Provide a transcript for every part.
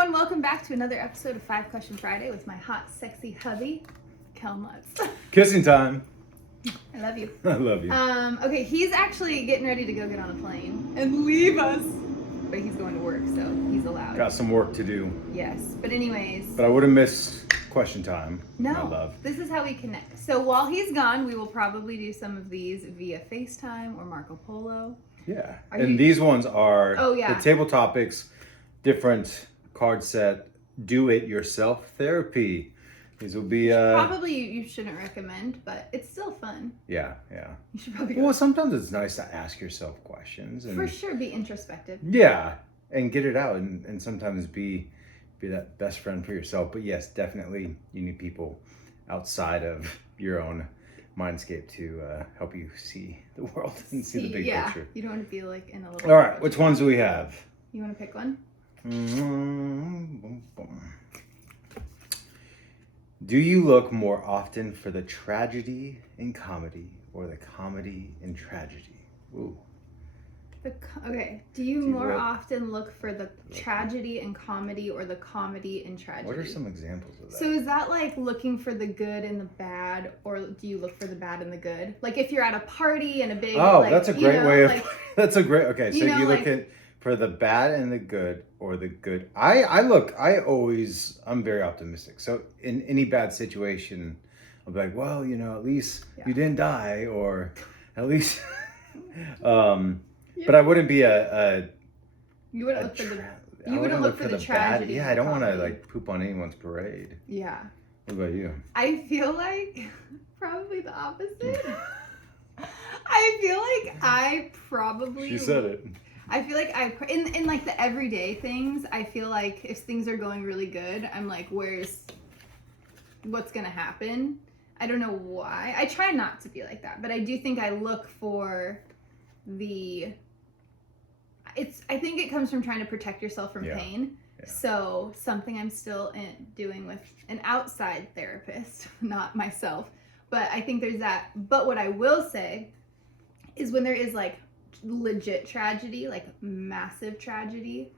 everyone, welcome back to another episode of 5 Question Friday with my hot, sexy hubby, Kellan Lutz. Kissing time. I love you. I love you. Okay, he's actually getting ready to go get on a plane and leave us. But he's going to work, so he's allowed. Got some work to do. Yes, but anyways. But I would have missed question time. No, my love. This is how we connect. So while he's gone, we will probably do some of these via FaceTime or Marco Polo. Yeah. These ones are the table topics, different card set, do-it-yourself therapy. These will be probably you shouldn't recommend, but it's still fun. Yeah. You should probably go. Well, sometimes it's nice to ask yourself questions. And, for sure, be introspective. Yeah, and get it out, and sometimes be that best friend for yourself. But yes, definitely you need people outside of your own mindscape to help you see the world and see the big picture. You don't want to be like in a little. All right, which ones do we have? You want to pick one? Do you look more often for the tragedy in comedy or the comedy in tragedy? Ooh. Okay. Do you more often look for the tragedy in comedy or the comedy in tragedy? What are some examples of that? So is that like looking for the good and the bad, or do you look for the bad and the good? Like if you're at a party and a big that's a great way of that's a great okay. So you look at for the bad and the good or the good. I'm very optimistic. So in any bad situation, I'll be like, well, at least you didn't die, or at least but I wouldn't be you wouldn't look for the tragedy. Yeah, I don't want to like poop on anyone's parade. Yeah. What about you? I feel like probably the opposite. I feel like I probably. She said it. I feel like in like the everyday things, I feel like if things are going really good, I'm like, what's gonna happen? I don't know why. I try not to be like that, but I do think I look for I think it comes from trying to protect yourself from pain. Yeah. So something I'm still doing with an outside therapist, not myself, but I think there's that. But what I will say is when there is like legit tragedy, like massive tragedy,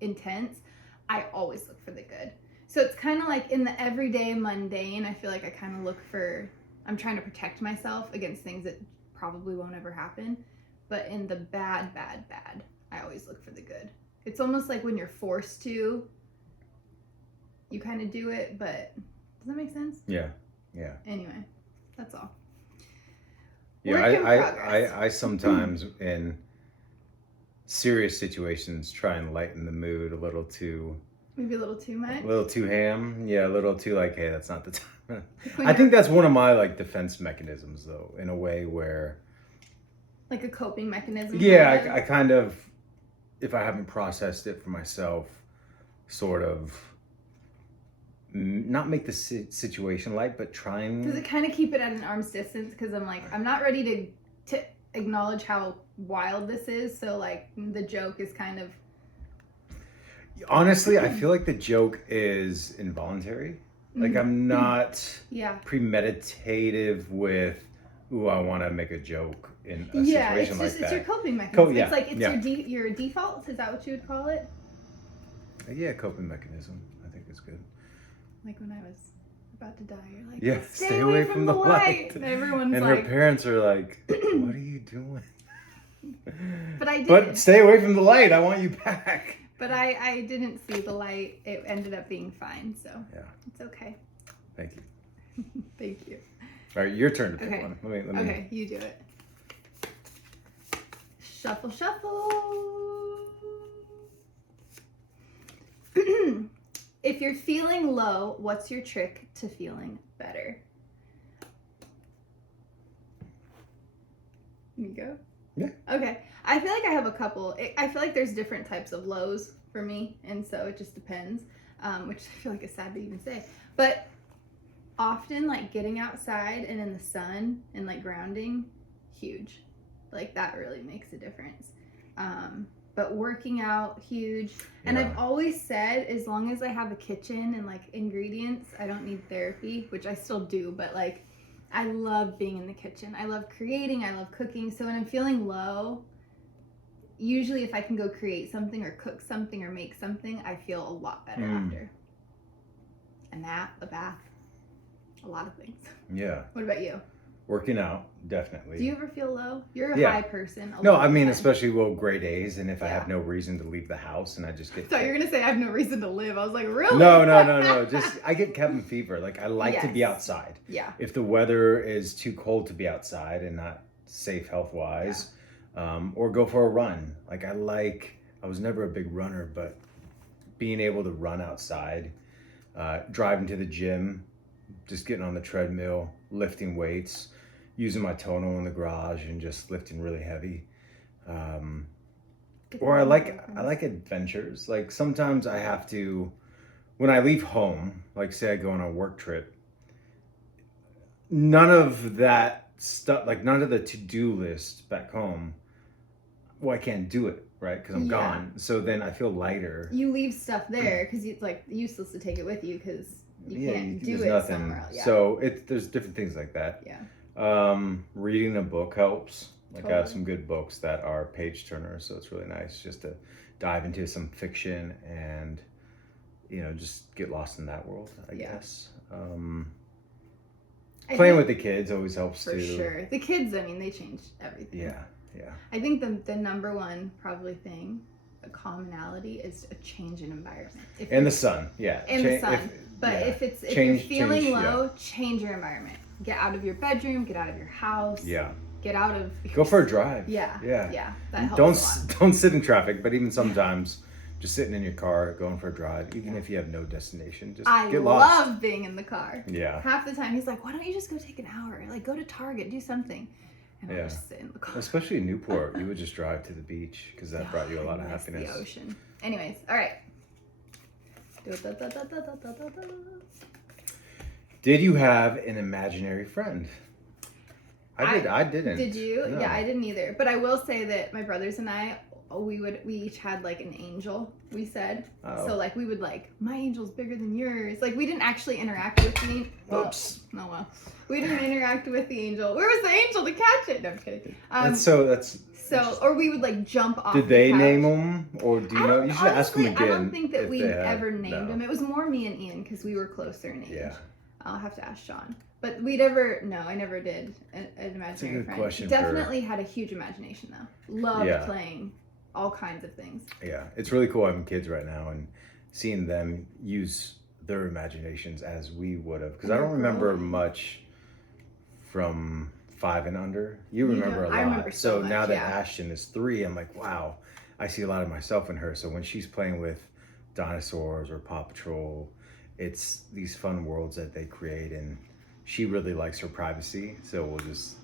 intense, I always look for the good. So it's kind of like in the everyday mundane, I feel like I kind of I'm trying to protect myself against things that probably won't ever happen. But in the bad, I always look for the good. It's almost like when you're forced to, you kind of do it, but does that make sense? Yeah. Anyway, that's all. Yeah, I sometimes in serious situations try and lighten the mood a little too. Maybe a little too much. A little too ham. Yeah, a little too like, hey, that's not the time. I think that's one of my like defense mechanisms, though, in a way where. Like a coping mechanism. Yeah, I kind of, if I haven't processed it for myself, sort of. Not make the situation light, but try and... Does it kind of keep it at an arm's distance? Because I'm like, I'm not ready to acknowledge how wild this is. So like the joke is kind of... Honestly, I feel like the joke is involuntary. Like I'm not premeditative with, ooh, I want to make a joke in a situation like that. It's your coping mechanism. It's like your default. Is that what you would call it? Yeah, coping mechanism. I think it's good. Like when I was about to die, you're like, stay away from the light. And everyone's and her parents are like, what are you doing? But I did. But stay away from the light. I want you back. But I didn't see the light. It ended up being fine, so it's okay. Thank you. Thank you. All right, your turn to pick one. Let me. Okay, you do it. Shuffle, shuffle. If you're feeling low, what's your trick to feeling better? You go? Yeah. Okay. I feel like I have a couple. I feel like there's different types of lows for me, and so it just depends, which I feel like is sad to even say. But often, like, getting outside and in the sun and, like, grounding, huge. Like, that really makes a difference. But working out, huge. And I've always said, as long as I have a kitchen and like ingredients, I don't need therapy, which I still do, but like I love being in the kitchen. I love creating, I love cooking. So when I'm feeling low, usually if I can go create something or cook something or make something, I feel a lot better after. A nap, a bath, a lot of things. Yeah. What about you? Working out, definitely. Do you ever feel low? You're a high person. No, I mean, especially grade A's, and if I have no reason to leave the house and I just get... I thought you were going to say I have no reason to live. I was like, really? No. Just, I get cabin fever. Like, I like to be outside. Yeah. If the weather is too cold to be outside and not safe health-wise, or go for a run. Like, I was never a big runner, but being able to run outside, driving to the gym, just getting on the treadmill, lifting weights, using my tonal in the garage and just lifting really heavy. Or I like adventures. Like sometimes I have to, when I leave home, like say I go on a work trip, none of that stuff, like none of the to-do list back home, well, I can't do it, right? Because I'm gone. So then I feel lighter. You leave stuff there because it's like useless to take it with you because you can't do it nothing. somewhere else. Yeah. So there's different things like that. Yeah. Reading a book helps. Like I have some good books that are page turners, so it's really nice just to dive into some fiction and just get lost in that world, I guess. Playing with the kids always helps too. For sure. The kids, I mean, they change everything. Yeah. I think the number one probably thing, a commonality, is a change in environment. And the sun, And the sun. If you're feeling low, change your environment. Get out of your bedroom, get out of your house. Yeah. Get out of... Go for a drive. Yeah. That helps a lot. Don't sit in traffic, but even sometimes just sitting in your car, going for a drive, even if you have no destination, just get lost. I love being in the car. Yeah. Half the time he's like, why don't you just go take an hour? Like go to Target, do something. And I'll just sit in the car. Especially in Newport, you would just drive to the beach because that brought you a lot of happiness. The ocean. Anyways, all right. Did you have an imaginary friend? I didn't. Did you? No. Yeah, I didn't either. But I will say that my brothers and I, we each had like an angel, we said. Oh. So like we would like, my angel's bigger than yours. Like we didn't actually interact with me. Oops. Oh well. We didn't interact with the angel. Where was the angel to catch it? No, I'm kidding. So, or we would like jump off. Did they name them, or do you know? You should ask them again. I don't think that we ever named them. It was more me and Ian because we were closer in age. Yeah. I'll have to ask Sean. But I never did an imaginary That's a good friend. question. Definitely had a huge imagination though. Loved playing all kinds of things. Yeah, it's really cool having kids right now and seeing them use their imaginations as we would have. Because I don't remember much from 5 and under. You remember a lot. I remember so much, now that Ashton is 3, I'm like, wow, I see a lot of myself in her. So when she's playing with dinosaurs or Paw Patrol, it's these fun worlds that they create, and she really likes her privacy. So we'll just,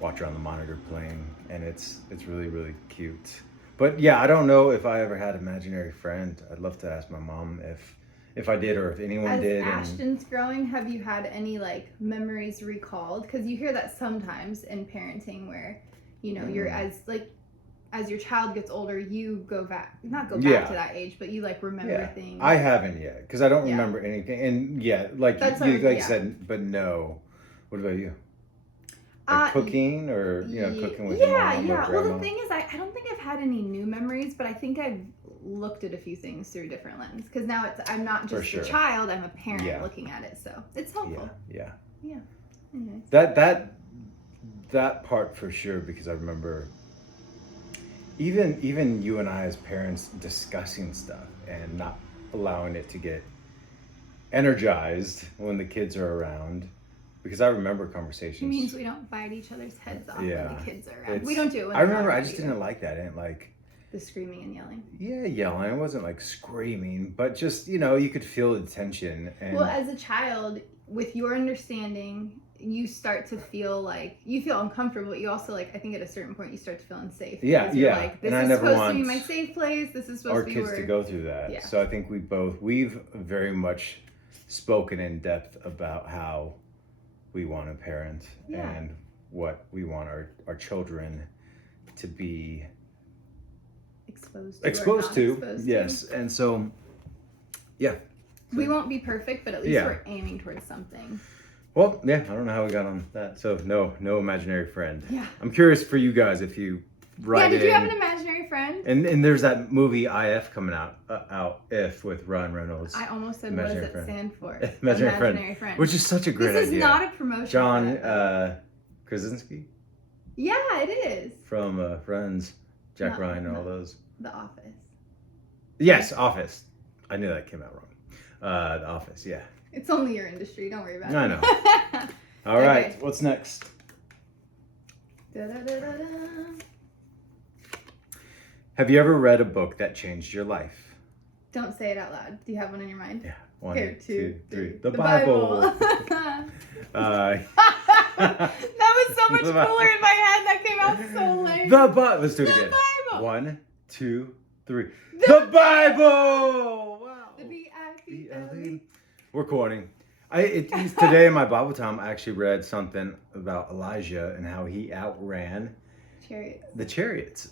watch her on the monitor playing, and it's really, really cute. But yeah, I don't know if I ever had an imaginary friend. I'd love to ask my mom if I did or if anyone did. As Ashton's growing, have you had any like memories recalled? Because you hear that sometimes in parenting where, you're as your child gets older, you go back to that age, but you like remember things. I haven't yet because I don't remember anything. And you said, but no. What about you? Like cooking or cooking with your mom or grandma? Well, the thing is, I don't think I've had any new memories, but I think I've looked at a few things through different lenses because now I'm not just a child, I'm a parent looking at it, so it's helpful. Yeah. Anyways. That part for sure, because I remember even you and I as parents discussing stuff and not allowing it to get energized when the kids are around. Because I remember conversations. It means we don't bite each other's heads off when the kids are around. We don't do it when I remember I just didn't like that. I didn't like the screaming and yelling. Yeah, yelling. It wasn't like screaming, but just, you could feel the tension. And well, as a child, with your understanding, you start to feel like you feel uncomfortable, but you also I think at a certain point you start to feel unsafe. Yeah. Like, this is supposed to be my safe place. This is supposed to be our kids to go through that. Yeah. So I think we've very much spoken in depth about how we want to parent and what we want our children to be exposed to. Yes. And so, we won't be perfect, but at least we're aiming towards something. Well, I don't know how we got on that. So no imaginary friend. Yeah. I'm curious for you guys if you right in. Yeah, did you have an imaginary friend? And there's that movie IF coming out, If, with Ryan Reynolds. I almost said, what does it stand for? Imaginary friend. Which is such a great idea. This is not a promotion. John Krasinski? Yeah, it is. From Friends, Jack Ryan and all those. The Office. Yes, Office. I knew that came out wrong. The Office, yeah. It's only your industry. Don't worry about it. I know. All right, what's next? Da-da-da-da-da. Have you ever read a book that changed your life? Don't say it out loud. Do you have one in your mind? Yeah. One, Here, two, three. The Bible. That was so much cooler in my head. That came out so lame. Let's do it again. Bible. 1, 2, 3. The Bible! Wow. The B-I-B-L-E. We're recording. Today in my Bible time, I actually read something about Elijah and how he outran the chariots.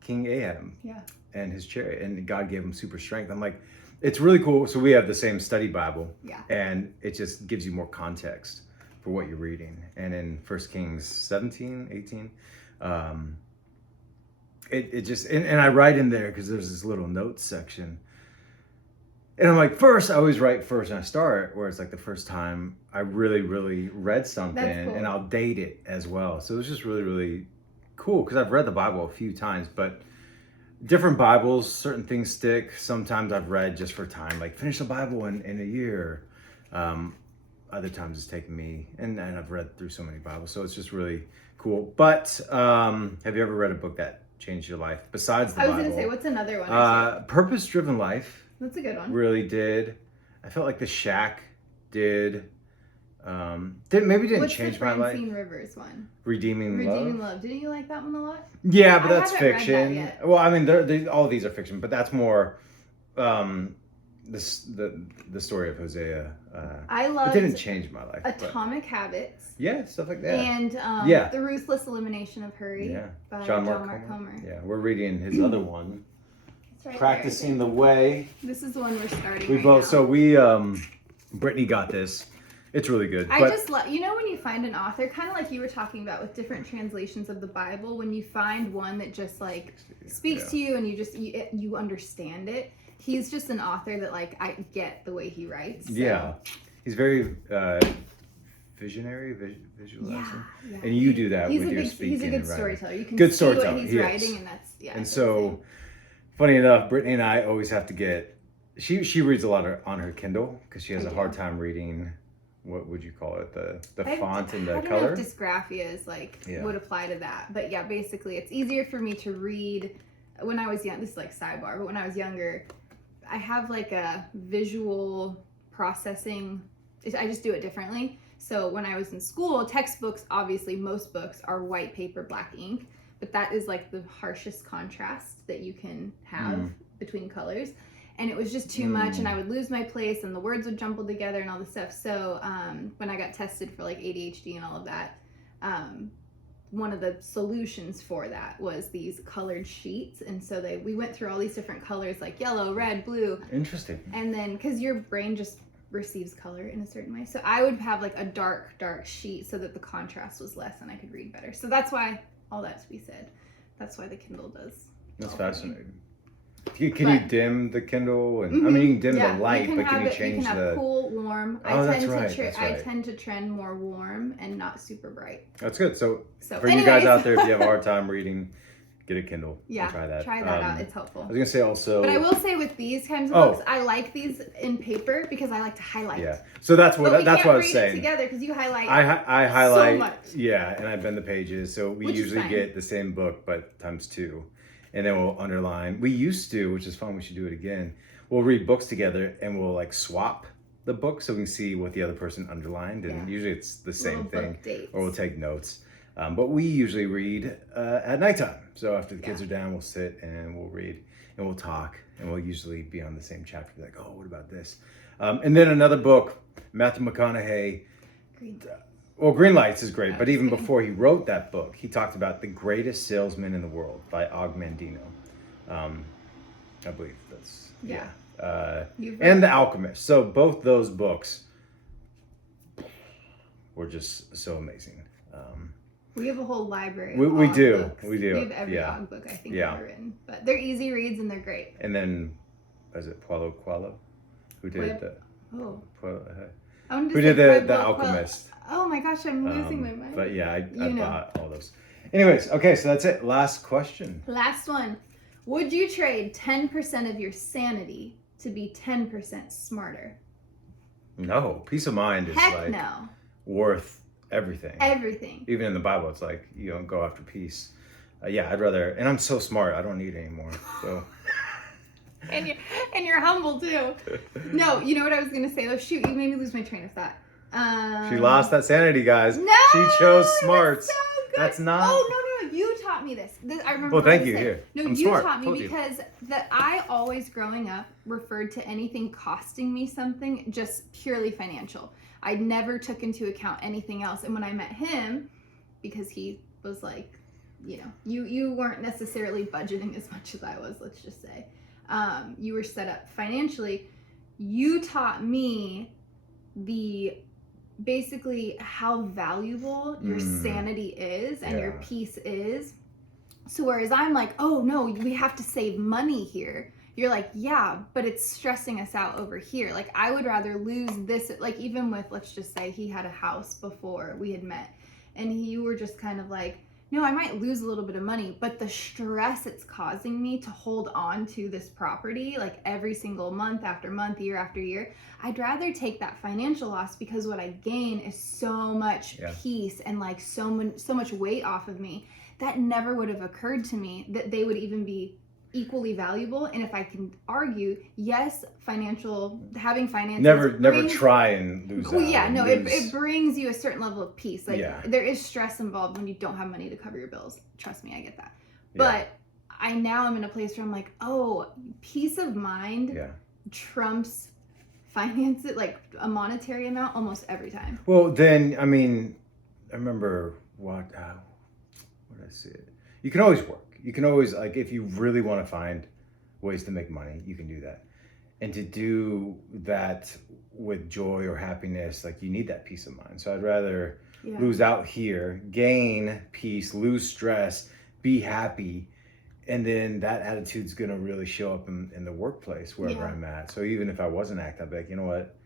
King Ahab. Yeah. And his chariot, and God gave him super strength. I'm like, it's really cool. So we have the same study Bible. Yeah. And it just gives you more context for what you're reading. And in 1 Kings 17, 18, it just, and I write in there because there's this little notes section. And I'm like, I always write first and I start where it's like the first time I really, really read something. Cool. And I'll date it as well. So it was just really, really cool because I've read the Bible a few times, but different Bibles, certain things stick. Sometimes I've read just for time, like finish the Bible in a year. Other times it's taken me, and I've read through so many Bibles, so it's just really cool. But have you ever read a book that changed your life besides the Bible? I was going to say, what's another one? Purpose-Driven Life. That's a good one. Really did. I felt like The Shack did. Didn't change my life. Francine Rivers one? Redeeming Love. Didn't you like that one a lot? Yeah, but that's fiction. Read that yet. Well, I mean, all of these are fiction, but that's more the story of Hosea. I loved. It didn't change my life. Atomic Habits. Yeah, stuff like that. And The Ruthless Elimination of Hurry. Yeah. By John Mark Comer. Yeah, we're reading his other one. Right Practicing the Way. This is the one we're starting. Brittany got this. It's really good. I just love, when you find an author, kind of like you were talking about with different translations of the Bible, when you find one that just like speaks to you and you understand it. He's just an author that like I get the way he writes. So. Yeah, he's very visionary, visualizing, yeah. And you do that with your speaking. He's a good storyteller. You can good see storyteller. what he's writing, and that's And so, funny enough, Brittany and I always have to get. She reads a lot on her Kindle because she has a hard time reading. What would you call it? The font and the color? I don't know if dysgraphia is would apply to that. But yeah, basically it's easier for me to read when I was young. This is like sidebar, but when I was younger, I have like a visual processing. I just do it differently. So when I was in school, textbooks, obviously most books are white paper, black ink. But that is like the harshest contrast that you can have between colors. And it was just too much, and I would lose my place, and the words would jumble together and all this stuff. So when I got tested for like ADHD and all of that, one of the solutions for that was these colored sheets. And so we went through all these different colors, like yellow, red, blue. Interesting. And then, because your brain just receives color in a certain way. So I would have like a dark sheet so that the contrast was less and I could read better. So that's why, all that to be said, that's why the Kindle does. That's fascinating. Can you dim the Kindle? And I mean, you can dim the light, but can you change You can have cool, warm. That's right. I tend to trend more warm and not super bright. That's good. So for you guys out there, if you have a hard time reading, get a Kindle. Yeah, try that. Try that out. It's helpful. I was gonna say also. But I will say with these kinds of books, I like these in paper because I like to highlight. Yeah. So that's what I was saying. We can't read it together because you highlight. I highlight so much. Yeah, and I bend the pages. So we usually get the same book but times 2. And then we'll underline. We used to, which is fun. We should do it again. We'll read books together and we'll like swap the book so we can see what the other person underlined. And usually it's the same thing. Or we'll take notes. But we usually read at nighttime. So after the kids are down, we'll sit and we'll read and we'll talk. And we'll usually be on the same chapter. Like, oh, what about this? And then another book, Matthew McConaughey. Green Lights is great, but even before he wrote that book, he talked about The Greatest Salesman in the World by Og Mandino. I believe that's, and The Alchemist. So both those books were just so amazing. We have a whole library. We do. Books. We do. We have every dog book I think ever written. But they're easy reads and they're great. And then, is it Paulo Coelho? Who did the? Oh. Who did the Alchemist? Oh my gosh, I'm losing my mind. But yeah, I bought all those. Anyways, okay, so that's it. Last question. Last one. Would you trade 10% of your sanity to be 10% smarter? No. Peace of mind is worth everything. Everything. Even in the Bible, it's like, you don't go after peace. I'd rather, and I'm so smart, I don't need it anymore. So. and you're humble too. No, you know what I was gonna say? Oh shoot, you made me lose my train of thought. She lost that sanity, guys. No, she chose smarts. That's so good. That's not. Oh no, you taught me this. I remember. Well, thank you. Here, no, I'm you smart. taught me because that I always growing up referred to anything costing me something just purely financial. I never took into account anything else. And when I met him, because he was like, you weren't necessarily budgeting as much as I was. Let's just say, you were set up financially. You taught me basically how valuable your sanity is and your peace is. So whereas I'm like, oh no, we have to save money here. You're like, yeah, but it's stressing us out over here. Like I would rather lose this, like even with, let's just say he had a house before we had met and you were just kind of like, no, I might lose a little bit of money, but the stress it's causing me to hold on to this property, like every single month after month, year after year, I'd rather take that financial loss because what I gain is so much peace and like so much weight off of me. That never would have occurred to me that they would even be equally valuable. And if I can argue, yes, having finances never try and lose well, yeah, no, it brings you a certain level of peace. Like there is stress involved when you don't have money to cover your bills. Trust me, I get that. But I'm in a place where I'm like, oh, peace of mind trumps finances, like a monetary amount almost every time. Well, then, I mean, I remember what did I say? You can always work. You can always, like, if you really want to find ways to make money, you can do that. And to do that with joy or happiness, like, you need that peace of mind. So I'd rather lose out here, gain peace, lose stress, be happy. And then that attitude's going to really show up in the workplace, wherever I'm at. So even if I wasn't acting, I'd be like, you know what?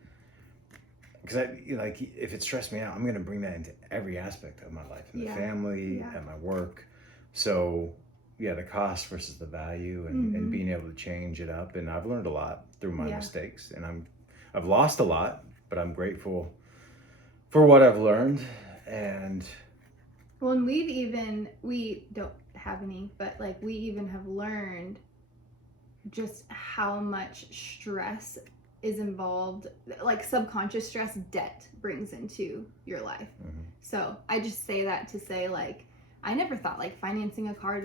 Because if it stressed me out, I'm going to bring that into every aspect of my life, in the family, at my work. So the cost versus the value and being able to change it up. And I've learned a lot through my mistakes, and I've lost a lot, but I'm grateful for what I've learned. And well, and we don't have any, but like we even have learned just how much stress is involved, like subconscious stress debt brings into your life. So I just say that to say, like, I never thought like financing a car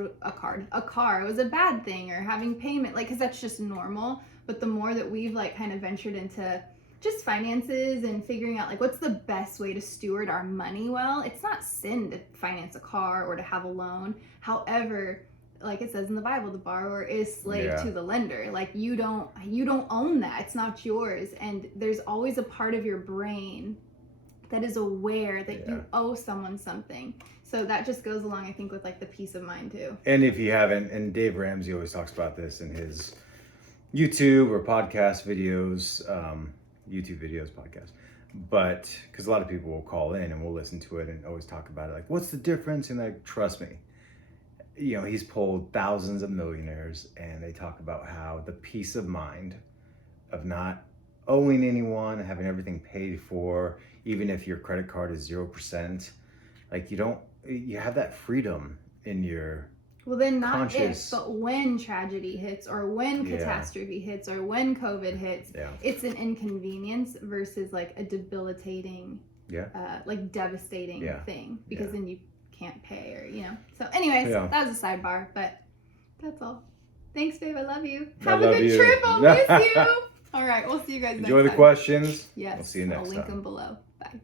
was a bad thing, or having payment, like, because that's just normal. But the more that we've like kind of ventured into just finances and figuring out like what's the best way to steward our money well, it's not sin to finance a car or to have a loan. However, like it says in the Bible, the borrower is slave to the lender. Like you don't own that. It's not yours. And there's always a part of your brain that is aware that you owe someone something. So that just goes along, I think, with like the peace of mind too. And if you haven't, and Dave Ramsey always talks about this in his YouTube or podcast videos, YouTube videos, podcast. But because a lot of people will call in and we'll listen to it and always talk about it. Like, what's the difference? And like, trust me, he's polled thousands of millionaires, and they talk about how the peace of mind of not owing anyone, having everything paid for, even if your credit card is 0%, like you have that freedom in your conscious. But when tragedy hits, or when catastrophe hits, or when COVID hits, it's an inconvenience versus like a debilitating, like devastating thing, because then you can't pay, or So anyways, that was a sidebar, but that's all. Thanks, babe. I love you. Have a good trip. I'll miss you. All right, we'll see you guys next time. Enjoy the questions. Yes. We'll see you next time. I'll link them below. Bye.